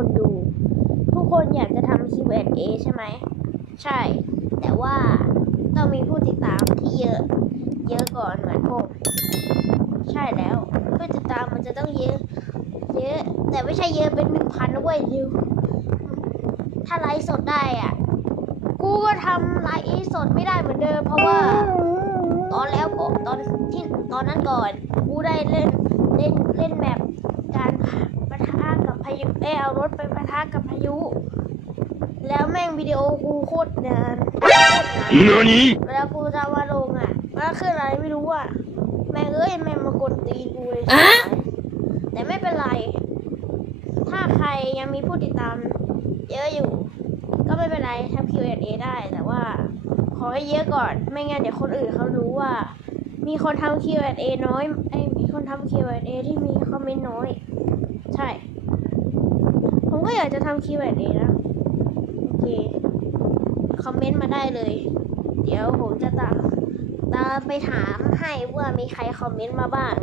คนดู ทุกคนอยากจะทำ Q&A ใช่ไหม ใช่ แต่ว่าต้องมีผู้ติดตามที่เยอะ เยอะก่อนเหมือนผมใช่แล้วผู้ติดตามมันจะต้องเยอะ เยอะ แต่ไม่ใช่เยอะเป็นหนึ่งพันนะเว้ยยิวถ้าไลฟ์สดได้อะ กูก็ทำไลฟ์สดไม่ได้เหมือนเดิมเพราะว่า ตอนแล้วก็ตอนที่ตอนนั้นก่อน กูได้เล่นเล่นเล่นแบบการปะทะกับพา ยุเอยเอารถไปปะทะกับพายุ แล้วแม่งวิดีโอกูโคตรนานโคตรนาน何เวลากูจะเอามาลงอะมันก็ขึ้นอะไรไม่รู้อะแม่งเอ้ยแม่งมากดตีนกูเลยแต่ไม่เป็นไร ถ้าใครยังมีผู้ติดตาม เยอะอยู่ ก็ไม่เป็นไรทำ Q&A ได้แต่ว่า ขอให้เยอะก่อน ไม่งั้นเดี๋ยวคนอื่นเขารู้ว่า มีคนทำ Q&A น้อยไอ้ยมีคนทำ Q&A ที่มีคอมเมนต์น้อย ใช่ผมก็ อยากจะทำ Q&A นะ โอเค คอมเมนต์มาได้เลย เดี๋ยวผมจะตามตามไปถามให้ว่ามีใครคอมเมนต์มาบ้าง